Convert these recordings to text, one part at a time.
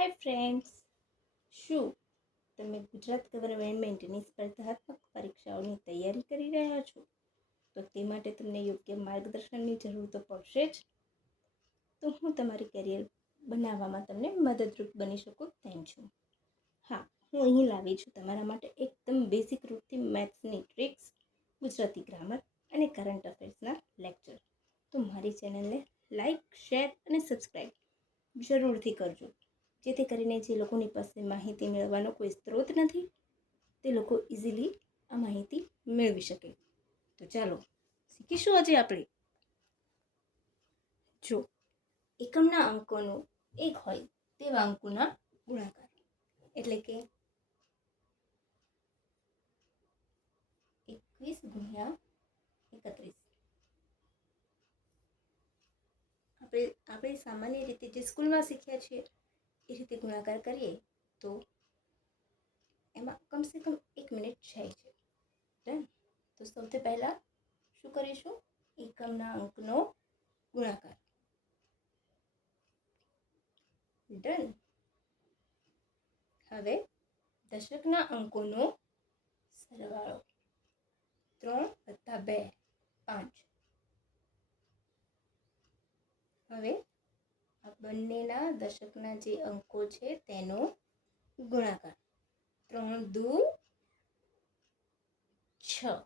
Hi friends, શું તમે ગુજરાત ગવર્મેન્ટની સ્પર્ધાત્મક પરીક્ષાઓની તૈયારી કરી રહ્યા છો? તો તે માટે તમને યોગ્ય માર્ગદર્શનની જરૂર તો પડશે જ. તો હું તમારી કેરિયર બનાવવામાં તમને મદદરૂપ બની શકું તેમ છું. હા, હું અહીં લાવી છું તમારા માટે એકદમ બેઝિક રૂપથી મેથ્સની ટ્રિક્સ, ગુજરાતી ગ્રામર અને કરંટ અફેર્સના લેક્ચર. તો મારી ચેનલને લાઈક, શેર અને સબસ્ક્રાઈબ જરૂરથી કરજો, જેથી કરીને જે લોકોની પાસે માહિતી મેળવવાનો કોઈ સ્ત્રોત નથી તે લોકો ઇઝીલી આ માહિતી મેળવી શકે. તો ચાલો શીખીશું આજે આપણે. જો એકમના અંકોનું એક હોય તેવા અંકોના ગુણાકાર, એટલે કે 21 ગુણ્યા 31. આપણે સામાન્ય રીતે જે સ્કૂલમાં શીખ્યા છીએ એ રીતે ગુણાકાર કરીએ તો એમાં કમસે કમ 1 મિનિટ જાય છે. ડન. તો સૌથી પહેલાં શું કરીશું? એકમના અંકનો ગુણાકાર. ડન. હવે દશકના અંકોનો સરવાળો. 3 + 2 5. હવે આ બંનેના દશકના જે અંકો છે તેનો ગુણાકાર. 3 × 2 = 6.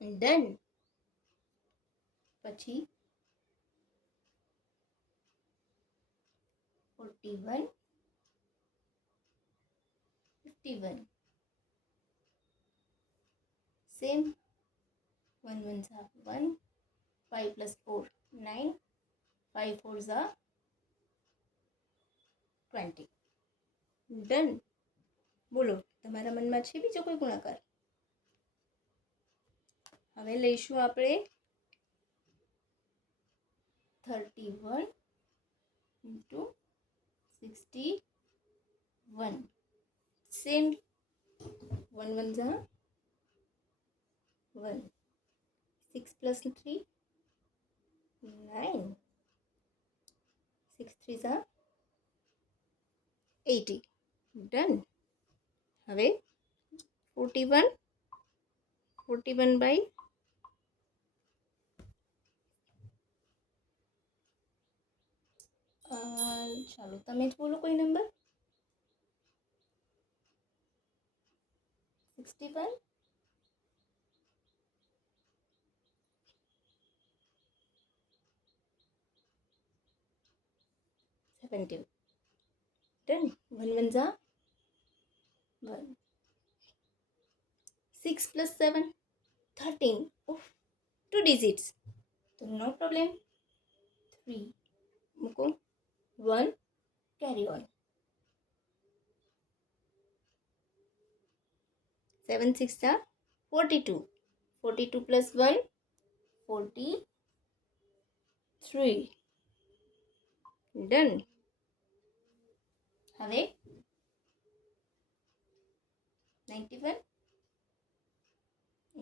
ડન. પછી 41 51. સેમ. 1 × 1 = 1. 5 + 4 = 9. 5 × 4 = 20. ડન. બોલો, તમારા મનમાં છે બીજો કોઈ ગુણાકાર? હવે લઈશું આપણે 31 × 61. સેમ. 1 × 1 = 1. 6 + 3 = 9. 6 × 3 = 80. ડન. હવે 41 / ચાલો તમે જ બોલો કોઈ નંબર. 61 70. ડન. 1 × 1 = 1. 6 + 7 = 13. Of 2 digits. તો નો પ્રોબ્લેમ. 3 મૂકો. 1 કેરી ઓન. 7 × 6 = 42. 42 + 1 = 43. ડન. હવે 91 ×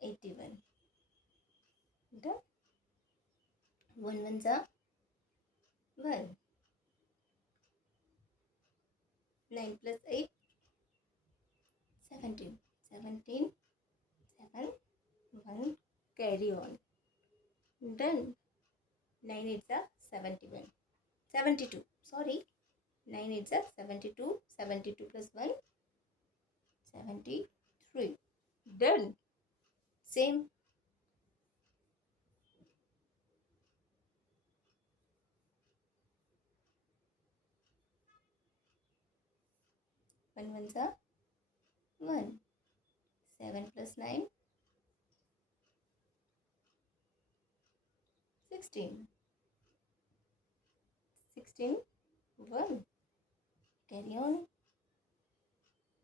81. Done. 1 × 1 = 1. 9 + 8 = 17. 17 7 1 carry on. Done. 9 8 = 71. 72. Sorry. 9 8 = 72. 72 + 1 = 73. Done. Same. 1 1 = 1. 7 + 9 = 16. 16 1. Carry on.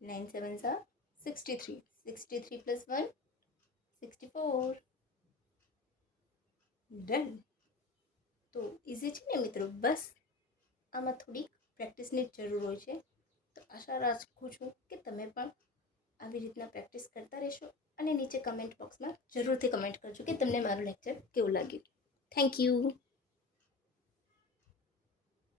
9 7 = 63. 63 + 1 = 64. Done. તો ઇઝી છે ને મિત્રો? બસ આમાં થોડી પ્રેક્ટિસની જરૂર હોય છે. તો આશા રાખું છું કે તમે પણ આવી રીતના પ્રેક્ટિસ કરતા રહેશો અને નીચે કમેન્ટ બોક્સમાં જરૂરથી કમેન્ટ કરજો કે તમને મારું લેક્ચર કેવું લાગ્યું. Thank you.